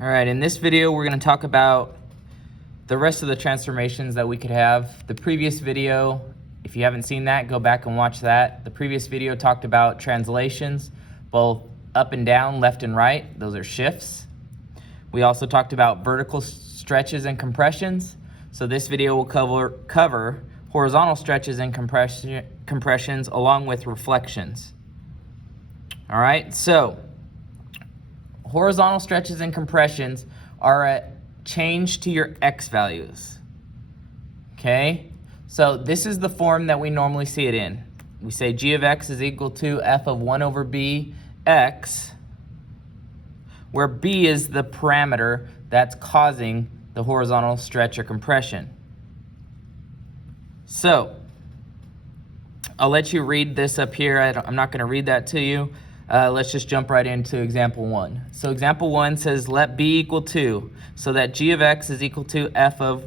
All right, in this video, we're going to talk about the rest of the transformations that we could have. The previous video, if you haven't seen that, go back and watch that. The previous video talked about translations, both up and down, left and right. Those are shifts. We also talked about vertical stretches and compressions. So this video will cover horizontal stretches and compressions along with reflections. All right, so horizontal stretches and compressions are a change to your x values. Okay, so this is the form that we normally see it in. We say g of x is equal to f of 1 over b x, where b is the parameter that's causing the horizontal stretch or compression. So I'll let you read this up here. I'm not going to read that to you. Let's just jump right into example 1. So example 1 says let b equal 2, so that g of x is equal to f of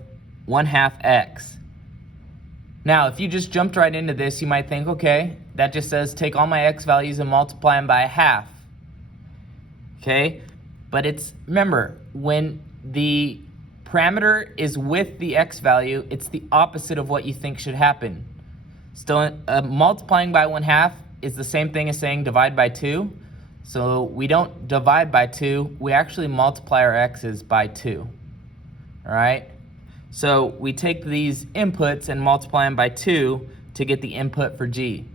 1/2 x. Now, if you just jumped right into this, you might think, okay, that just says take all my x values and multiply them by 1/2. Okay, but remember, when the parameter is with the x value, it's the opposite of what you think should happen. Still, multiplying by 1/2 is the same thing as saying divide by 2. So we don't divide by 2, we actually multiply our x's by 2. All right? So we take these inputs and multiply them by 2 to get the input for g.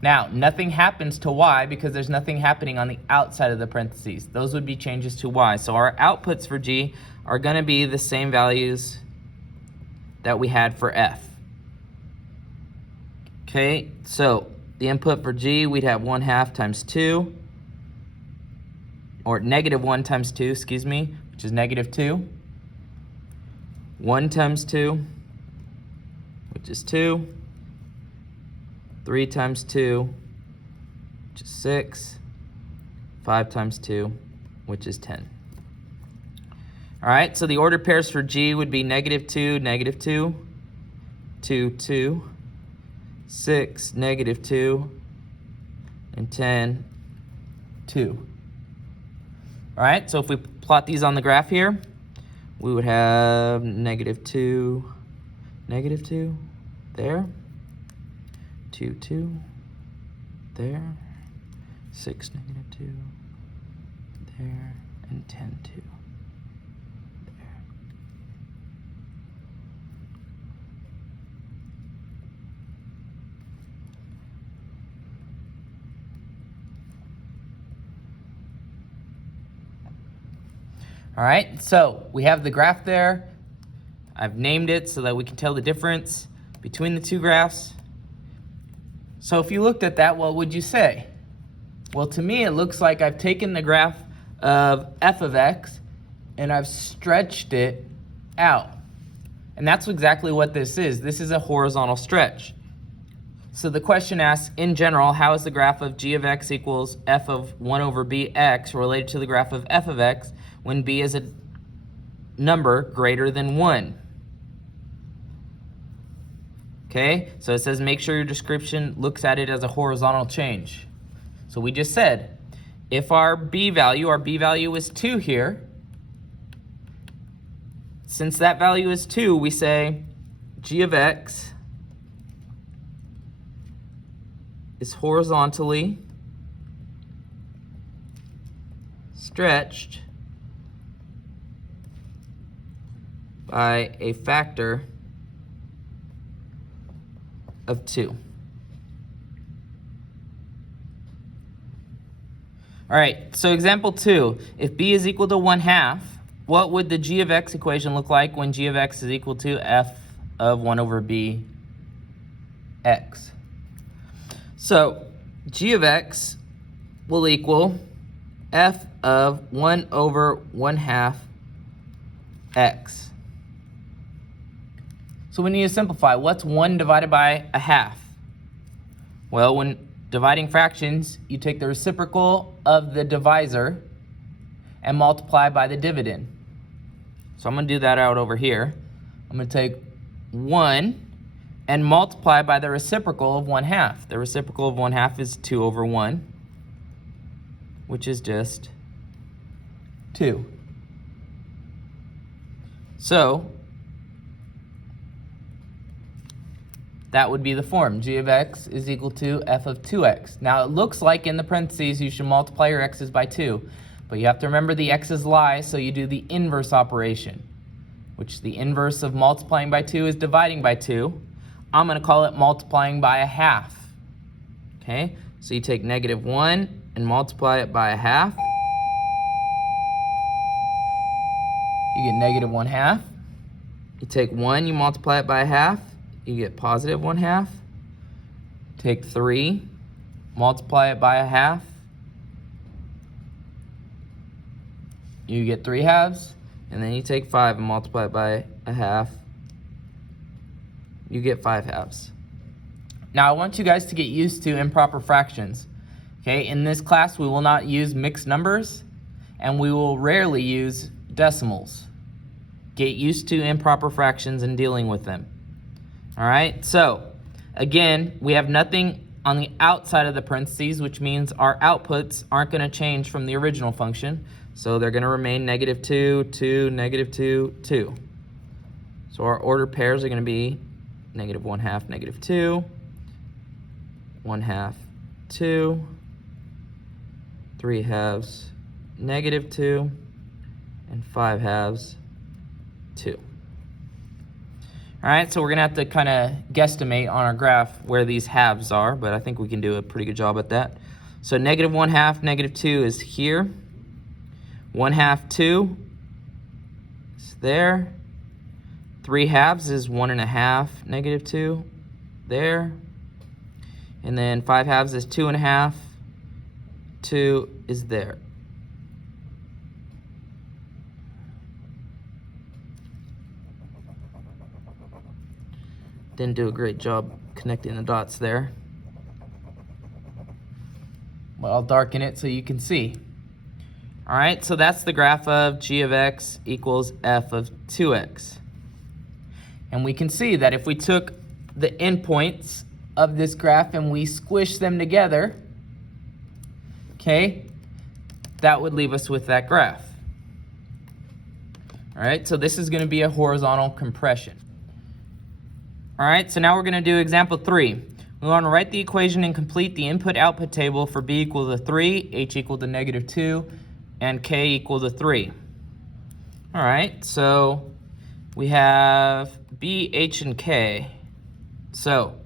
Now, nothing happens to y because there's nothing happening on the outside of the parentheses. Those would be changes to y. So our outputs for g are going to be the same values that we had for f. Okay, so the input for g, we'd have 1/2 times 2, or -1 times 2, excuse me, which is -2. 1 times 2, which is 2. 3 times 2, which is 6. 5 times 2, which is 10. All right, so the ordered pairs for g would be -2, -2, 2, 2, 6, -2, and 10, 2. All right, so if we plot these on the graph here, we would have -2, -2, there, 2, 2, there, 6, -2, there, and 10, 2. All right, so we have the graph there. I've named it so that we can tell the difference between the two graphs. So if you looked at that, what would you say? Well, to me, it looks like I've taken the graph of f of x and I've stretched it out. And that's exactly what this is. This is a horizontal stretch. So the question asks, in general, how is the graph of g of x equals f of 1 over b x related to the graph of f of x when b is a number greater than 1? Okay, so it says make sure your description looks at it as a horizontal change. So we just said, if our b value is 2 here, since that value is 2, we say g of x is horizontally stretched by a factor of 2. All right, so example 2, if b is equal to 1/2, what would the g of x equation look like when g of x is equal to f of 1 over b x? So g of x will equal f of 1 over 1/2 x. So we need to simplify. What's 1 divided by 1/2? Well, when dividing fractions, you take the reciprocal of the divisor and multiply by the dividend. So I'm going to do that out over here. I'm going to take 1 and multiply by the reciprocal of 1/2. The reciprocal of 1/2 is 2 over 1, which is just 2. So that would be the form. G of x is equal to f of 2x. Now it looks like in the parentheses you should multiply your x's by 2, but you have to remember the x's lie, so you do the inverse operation, which the inverse of multiplying by 2 is dividing by 2. I'm going to call it multiplying by a half. Okay, so you take -1 and multiply it by a half. You get -1/2. You take 1, you multiply it by a half, you get +1/2. Take 3, multiply it by a half, you get 3/2. And then you take 5 and multiply it by a half, you get 5/2. Now I want you guys to get used to improper fractions. Okay, in this class we will not use mixed numbers, and we will rarely use decimals. Get used to improper fractions and dealing with them. All right, so again, we have nothing on the outside of the parentheses, which means our outputs aren't going to change from the original function. So they're going to remain -2, 2, -2, 2. So our ordered pairs are going to be -1/2, -2, 1/2, 2, 3/2, -2, and 5/2, 2. All right, so we're going to have to kind of guesstimate on our graph where these halves are, but I think we can do a pretty good job at that. So -1/2, -2 is here. 1/2, 2 is there. 3/2 is 1.5, -2 there. And then 5/2 is 2.5, 2 is there. Didn't do a great job connecting the dots there. But I'll darken it so you can see. All right, so that's the graph of g of x equals f of 2x. And we can see that if we took the endpoints of this graph and we squish them together, okay, that would leave us with that graph. All right, so this is going to be a horizontal compression. All right, so now we're going to do example 3. We want to write the equation and complete the input-output table for b equal to 3, h equal to -2, and k equal to 3. All right, so we have b, h, and k. So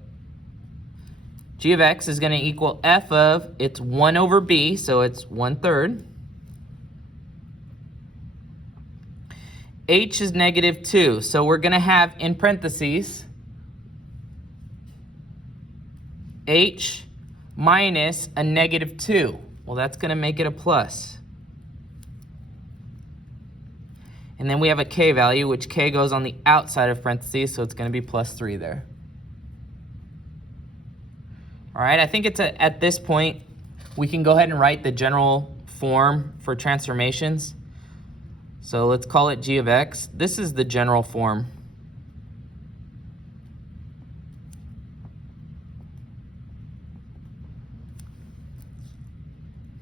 g of x is going to equal f of, it's 1 over b, so it's 1/3. H is -2, so we're going to have in parentheses h minus a -2. Well, that's going to make it a plus. And then we have a k value, which k goes on the outside of parentheses, so it's going to be +3 there. All right, I think it's at this point, we can go ahead and write the general form for transformations. So let's call it g of x. This is the general form.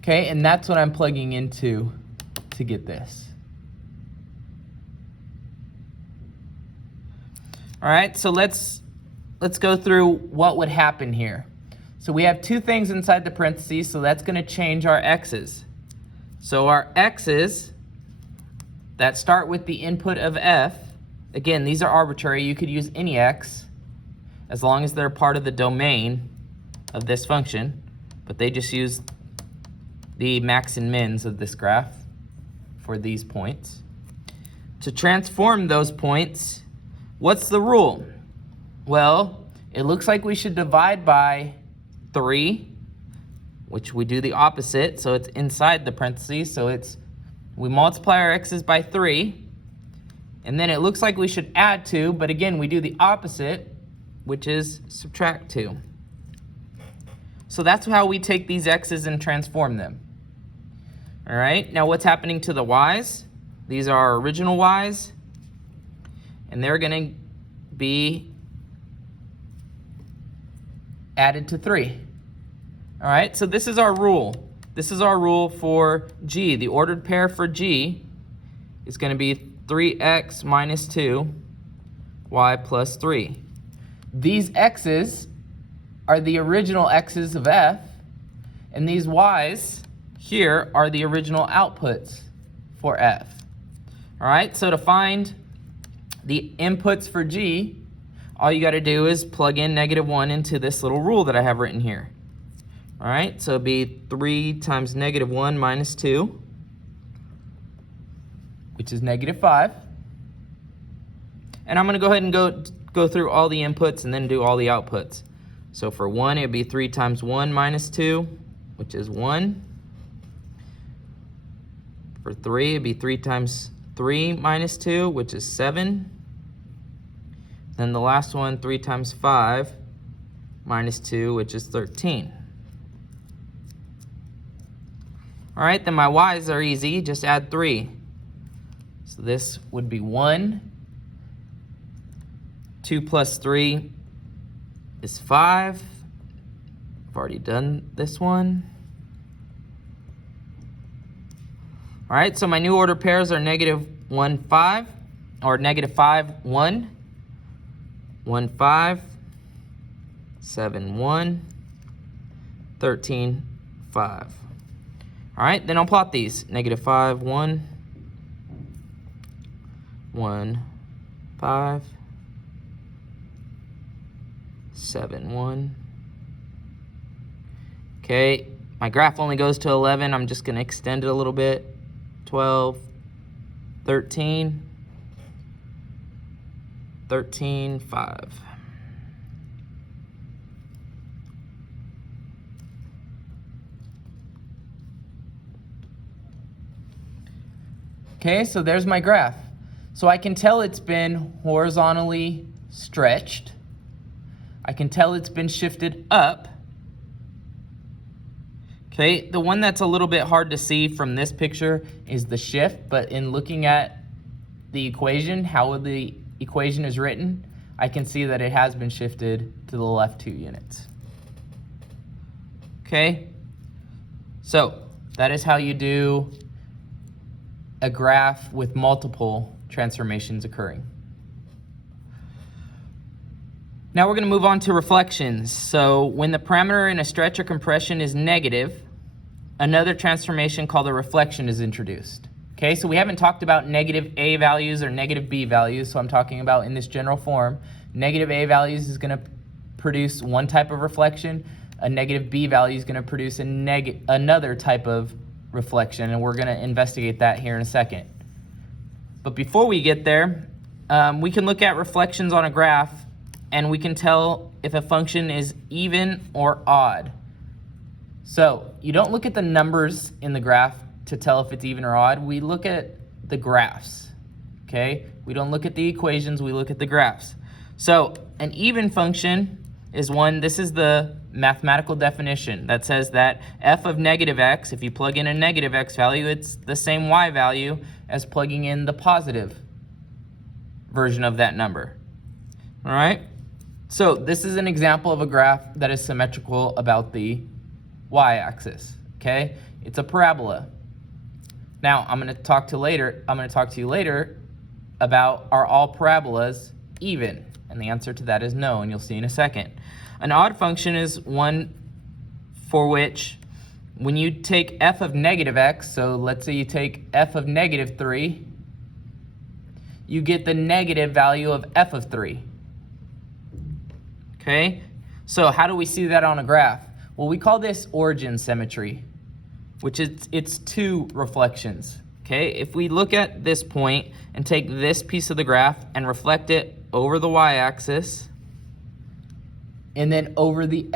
Okay, and that's what I'm plugging into to get this. All right, so let's go through what would happen here. So we have two things inside the parentheses, so that's going to change our x's. So our x's that start with the input of f, again, these are arbitrary. You could use any x as long as they're part of the domain of this function, but they just use the max and mins of this graph for these points. To transform those points, what's the rule? Well, it looks like we should divide by 3, which we do the opposite, so it's inside the parentheses, so we multiply our x's by 3, and then it looks like we should add 2, but again, we do the opposite, which is subtract 2. So that's how we take these x's and transform them. All right, now what's happening to the y's? These are our original y's, and they're going to be added to 3. All right, so this is our rule. This is our rule for g. The ordered pair for g is going to be 3x minus 2, y plus 3. These x's are the original x's of f, and these y's here are the original outputs for f. All right, so to find the inputs for g, all you got to do is plug in -1 into this little rule that I have written here. All right, so it'd be 3 times -1 minus 2, which is -5. And I'm going to go ahead and go through all the inputs and then do all the outputs. So for 1, it'd be 3 times 1 minus 2, which is 1. For 3, it'd be 3 times 3 minus 2, which is 7. Then the last one, 3 times 5 minus 2, which is 13. All right, then my y's are easy. Just add 3. So this would be 1. 2 plus 3 is 5. I've already done this one. All right, so my new order pairs are -1, 5, or -5, 1, 1, 5, 7, 1, 13, 5. All right, then I'll plot these. -5, 1, 1, 5, 7, 1. Okay, my graph only goes to 11. I'm just going to extend it a little bit. 12, 13, 13, 5. Okay, so there's my graph. So I can tell it's been horizontally stretched. I can tell it's been shifted up. Okay, the one that's a little bit hard to see from this picture is the shift, but in looking at the equation, how the equation is written, I can see that it has been shifted to the left 2 units. Okay, so that is how you do a graph with multiple transformations occurring. Now we're going to move on to reflections. So when the parameter in a stretch or compression is negative, another transformation called a reflection is introduced. Okay, so we haven't talked about negative A values or negative B values, so I'm talking about in this general form. Negative A values is going to produce one type of reflection. A negative B value is going to produce another type of reflection, and we're going to investigate that here in a second. But before we get there, we can look at reflections on a graph, and we can tell if a function is even or odd. So you don't look at the numbers in the graph to tell if it's even or odd. We look at the graphs, okay? We don't look at the equations, we look at the graphs. So an even function is one, this is the mathematical definition that says that f of -x, if you plug in a -x value, it's the same y value as plugging in the positive version of that number. All right? So this is an example of a graph that is symmetrical about the y-axis, okay? It's a parabola. Now, I'm going to talk to you later about, are all parabolas even? And the answer to that is no, and you'll see in a second. An odd function is one for which when you take f of -x, so let's say you take f of -3, you get the negative value of f of 3. Okay, so how do we see that on a graph? Well, we call this origin symmetry, which is it's two reflections. Okay, if we look at this point and take this piece of the graph and reflect it over the y-axis, and then over the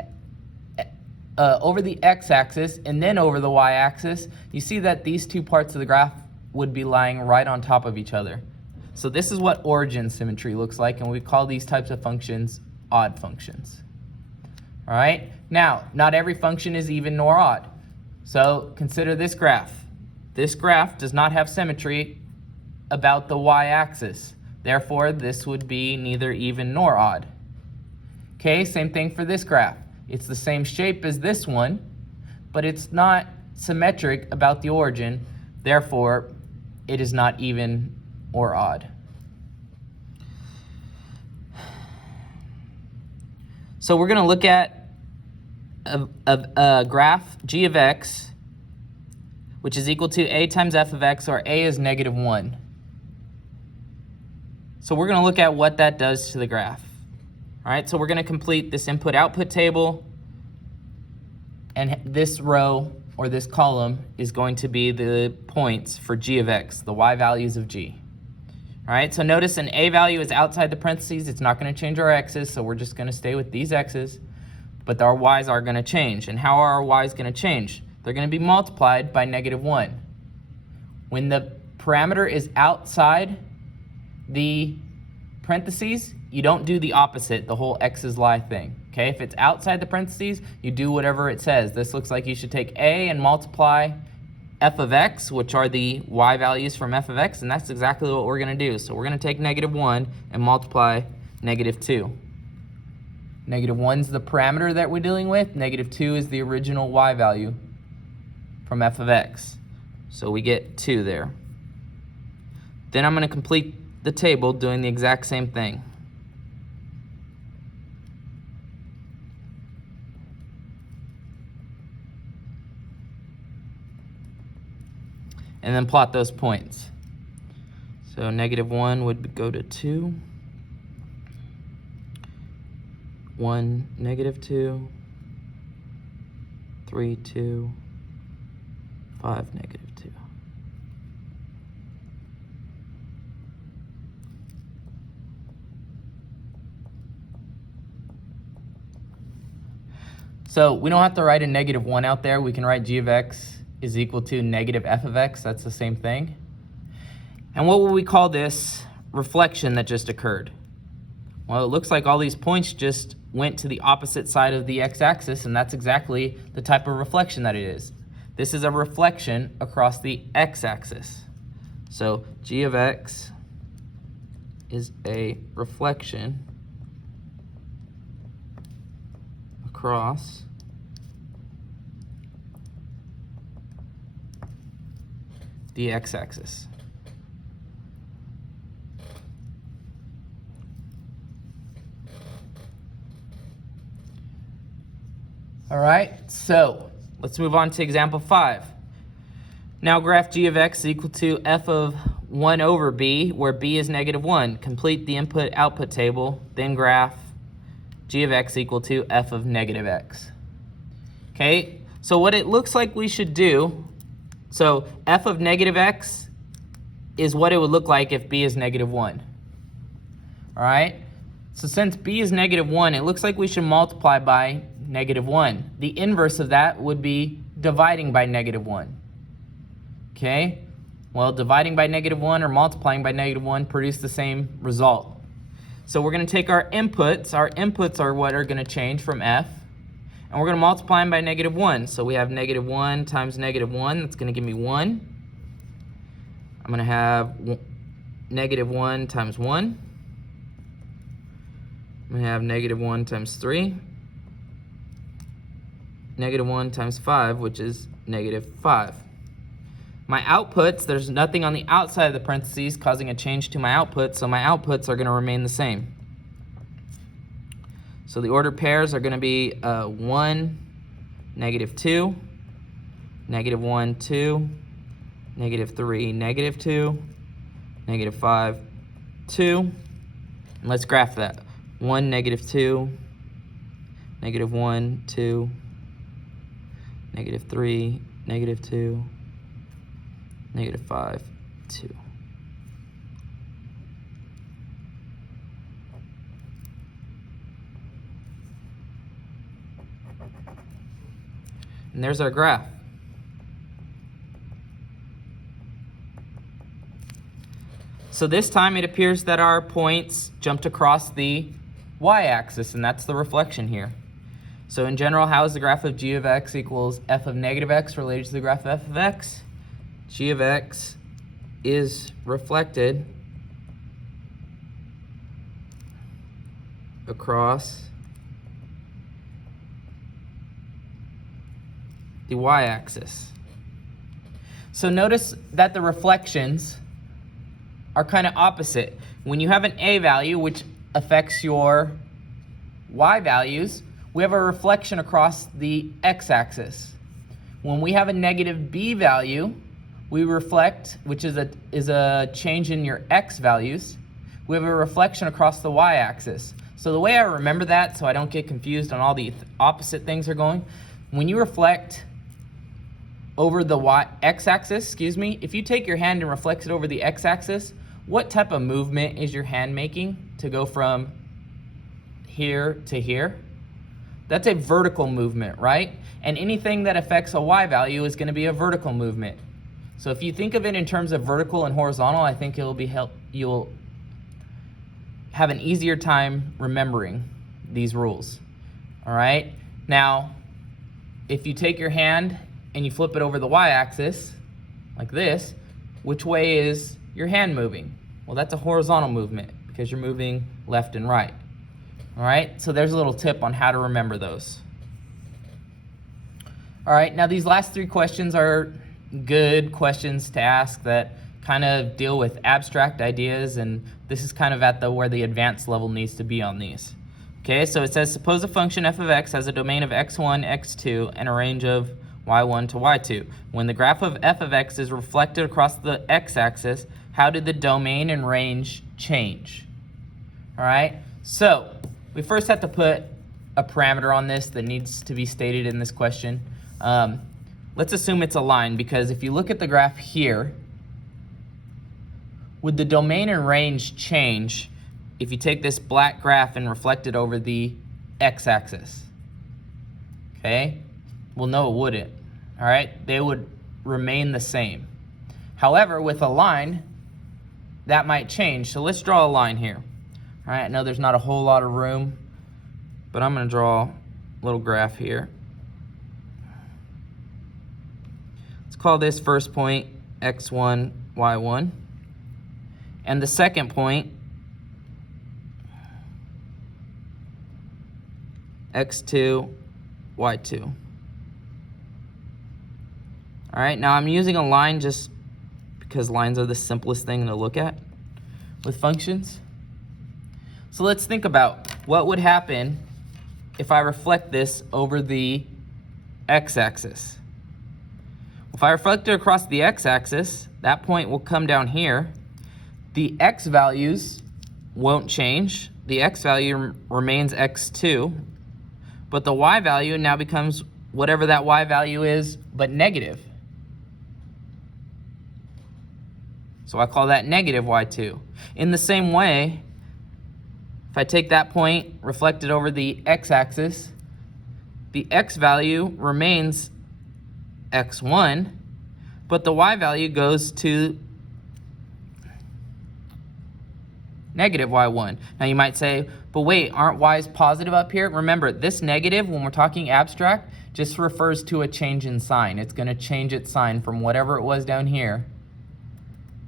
x-axis, and then over the y-axis, you see that these two parts of the graph would be lying right on top of each other. So this is what origin symmetry looks like, and we call these types of functions odd functions. All right, now not every function is even nor odd. So consider this graph. This graph does not have symmetry about the y-axis. Therefore, this would be neither even nor odd. Okay, same thing for this graph. It's the same shape as this one, but it's not symmetric about the origin. Therefore, it is not even or odd. So we're going to look at a graph g of x, which is equal to a times f of x, or a is -1. So we're going to look at what that does to the graph. All right, so we're going to complete this input-output table, and this row or this column is going to be the points for g of x, the y values of g. All right, so notice an a value is outside the parentheses. It's not going to change our x's, so we're just going to stay with these x's, but our y's are going to change. And how are our y's going to change? They're going to be multiplied by -1. When the parameter is outside the parentheses, you don't do the opposite, the whole x's lie thing. Okay, if it's outside the parentheses, you do whatever it says. This looks like you should take a and multiply f of x, which are the y values from f of x, and that's exactly what we're going to do. So we're going to take -1 and multiply -2. -1 is the parameter that we're dealing with. -2 is the original y value from f of x. So we get 2 there. Then I'm going to complete the table doing the exact same thing. And then plot those points. So -1 would go to 2, 1, -2, 3, 2, 5, -2. So we don't have to write a -1 out there. We can write g of x is equal to -f of x. That's the same thing. And what will we call this reflection that just occurred? Well, it looks like all these points just went to the opposite side of the x-axis, and that's exactly the type of reflection that it is. This is a reflection across the x-axis. So g of x is a reflection across the x-axis. All right, so let's move on to example 5. Now graph g of x equal to f of 1 over b, where b is -1. Complete the input-output table, then graph g of x equal to f of -x. Okay, so what it looks like we should do, so f of -x is what it would look like if b is -1. All right, so since b is -1, it looks like we should multiply by -1. The inverse of that would be dividing by -1. Okay, well, dividing by -1 or multiplying by -1 produce the same result. So we're going to take our inputs. Our inputs are what are going to change from f, and we're going to multiply them by -1. So we have -1 times -1. That's going to give me 1. I'm going to have -1 times 1. I'm going to have -1 times 3. -1 times 5, which is -5. My outputs, there's nothing on the outside of the parentheses causing a change to my outputs, so my outputs are going to remain the same. So the ordered pairs are going to be 1, -2, -1, 2, -3, -2, -5, 2. And let's graph that. 1, -2, -1, 2, -3, -2, -5, 2. And there's our graph. So this time it appears that our points jumped across the y-axis, and that's the reflection here. So in general, how is the graph of g of x equals f of -x related to the graph of f of x? G of x is reflected across the y-axis. So notice that the reflections are kind of opposite. When you have an a value, which affects your y values, we have a reflection across the x-axis. When we have a negative b value, we reflect, which is a change in your x values, we have a reflection across the y-axis. So the way I remember that, so I don't get confused on all the opposite things are going, when you reflect over the x-axis, if you take your hand and reflect it over the x-axis, what type of movement is your hand making to go from here to here? That's a vertical movement, right? And anything that affects a y value is going to be a vertical movement. So if you think of it in terms of vertical and horizontal, I think you'll have an easier time remembering these rules. All right? Now, if you take your hand and you flip it over the y-axis, like this, which way is your hand moving? Well, that's a horizontal movement because you're moving left and right. All right? So there's a little tip on how to remember those. All right, now these last three questions are good questions to ask that kind of deal with abstract ideas, and this is kind of at where the advanced level needs to be on these. Okay, so it says, suppose a function f of x has a domain of x1, x2, and a range of y1 to y2. When the graph of f of x is reflected across the x-axis, how did the domain and range change? All right, so we first have to put a parameter on this that needs to be stated in this question. Let's assume it's a line, because if you look at the graph here, would the domain and range change if you take this black graph and reflect it over the x-axis? Okay? Well, no, it wouldn't. All right? They would remain the same. However, with a line, that might change. So let's draw a line here. All right? I know there's not a whole lot of room, but I'm going to draw a little graph here. Let's call this first point x1, y1. And the second point, x2, y2. All right, now I'm using a line just because lines are the simplest thing to look at with functions. So let's think about what would happen if I reflect this over the x-axis. If I reflect it across the x-axis, that point will come down here. The x values won't change. The x value remains x2, but the y value now becomes whatever that y value is, but negative. So I call that negative y2. In the same way, if I take that point, reflect it over the x-axis, the x value remains x1, but the y value goes to negative y1. Now you might say, but wait, aren't y's positive up here? Remember, this negative, when we're talking abstract, just refers to a change in sign. It's going to change its sign from whatever it was down here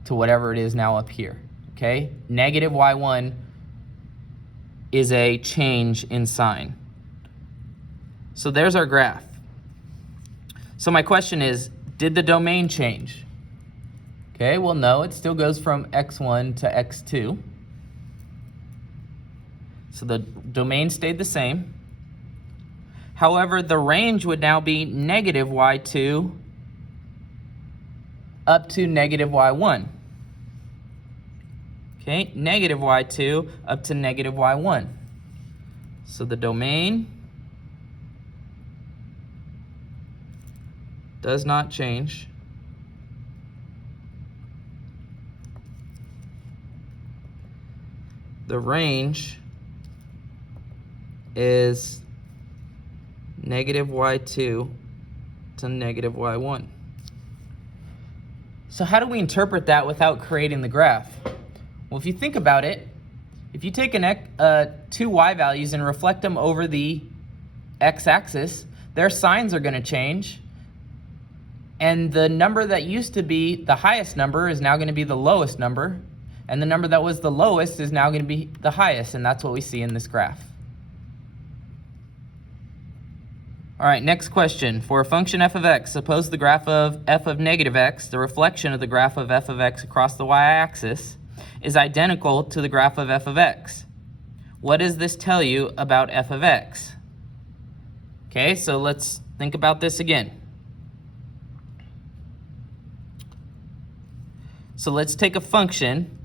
to whatever it is now up here. Okay? Negative y1 is a change in sign. So there's our graph. So my question is, did the domain change? Okay, well no, it still goes from x1 to x2. So the domain stayed the same. However, the range would now be negative y2 up to negative y1. Okay, negative y2 up to negative y1. So the domain does not change. The range is negative y2 to negative y1. So how do we interpret that without creating the graph? Well, if you think about it, if you take two y values and reflect them over the x-axis, their signs are going to change. And the number that used to be the highest number is now going to be the lowest number. And the number that was the lowest is now going to be the highest. And that's what we see in this graph. All right, next question. For a function f of x, suppose the graph of f of negative x, the reflection of the graph of f of x across the y-axis, is identical to the graph of f of x. What does this tell you about f of x? Okay, so let's think about this again. So let's take a function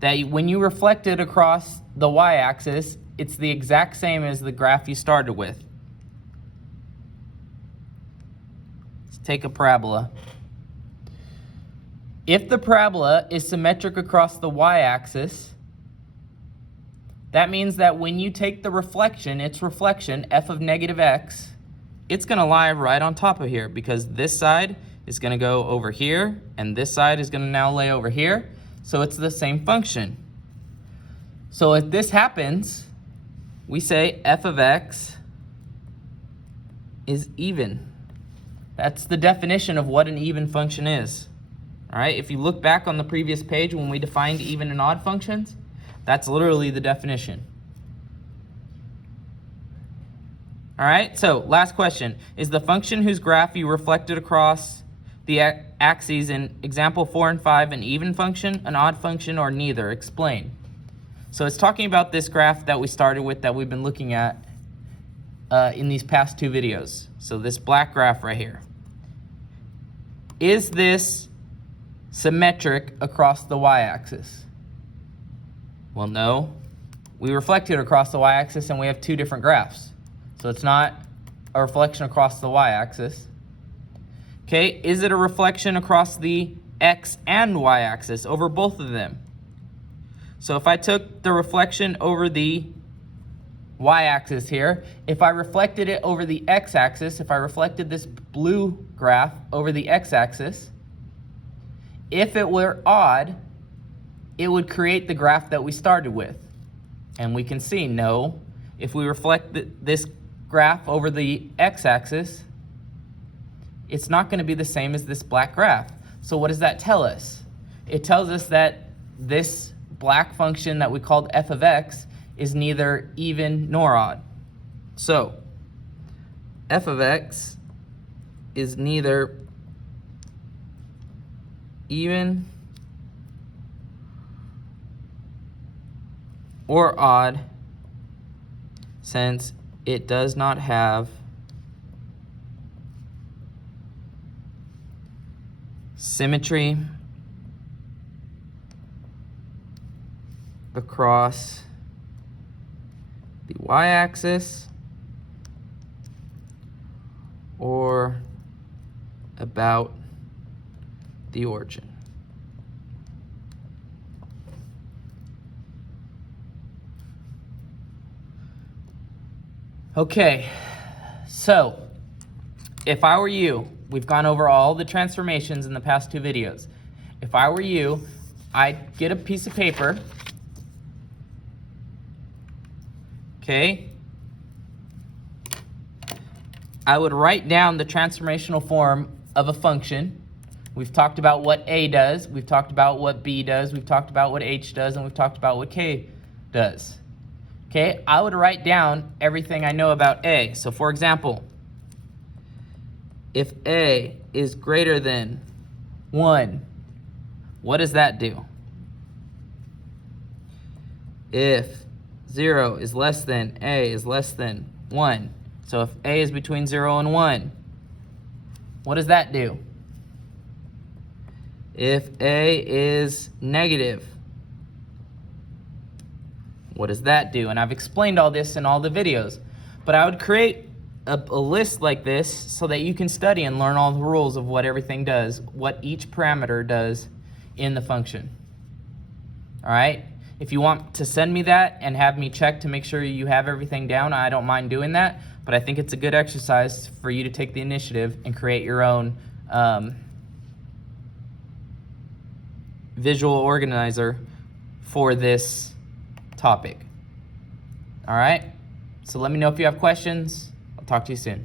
that when you reflect it across the y-axis, it's the exact same as the graph you started with. Let's take a parabola. If the parabola is symmetric across the y-axis, that means that when you take the reflection, its reflection, f of negative x, it's going to lie right on top of here, because this side is going to go over here, and this side is going to now lay over here. So it's the same function. So if this happens, we say f of x is even. That's the definition of what an even function is. All right, if you look back on the previous page when we defined even and odd functions, that's literally the definition. All right, so last question. Is the function whose graph you reflected across the axes in example 4 and 5 an even function, an odd function, or neither? Explain. So it's talking about this graph that we started with, that we've been looking at in these past two videos. So this black graph right here. Is this symmetric across the y-axis? Well, no. We reflected across the y-axis and we have two different graphs. So it's not a reflection across the y-axis. Okay, is it a reflection across the x and y-axis, over both of them? So if I took the reflection over the y-axis here, if I reflected it over the x-axis, if I reflected this blue graph over the x-axis, if it were odd, it would create the graph that we started with. And we can see, no, if we reflect this graph over the x-axis, it's not going to be the same as this black graph. So what does that tell us? It tells us that this black function that we called f of x is neither even nor odd. So f of x is neither even or odd, since it does not have symmetry across the y-axis or about the origin. Okay, so if I were you, we've gone over all the transformations in the past two videos. If I were you, I'd get a piece of paper, okay? I would write down the transformational form of a function. We've talked about what a does, we've talked about what b does, we've talked about what h does, and we've talked about what k does. Okay, I would write down everything I know about a. So for example, if a is greater than 1, what does that do? If 0 is less than, a is less than 1. So if a is between 0 and 1, what does that do? If a is negative, what does that do? And I've explained all this in all the videos. But I would create a list like this so that you can study and learn all the rules of what everything does, what each parameter does in the function. All right? If you want to send me that and have me check to make sure you have everything down, I don't mind doing that. But I think it's a good exercise for you to take the initiative and create your own visual organizer for this topic. All right? So let me know if you have questions. I'll talk to you soon.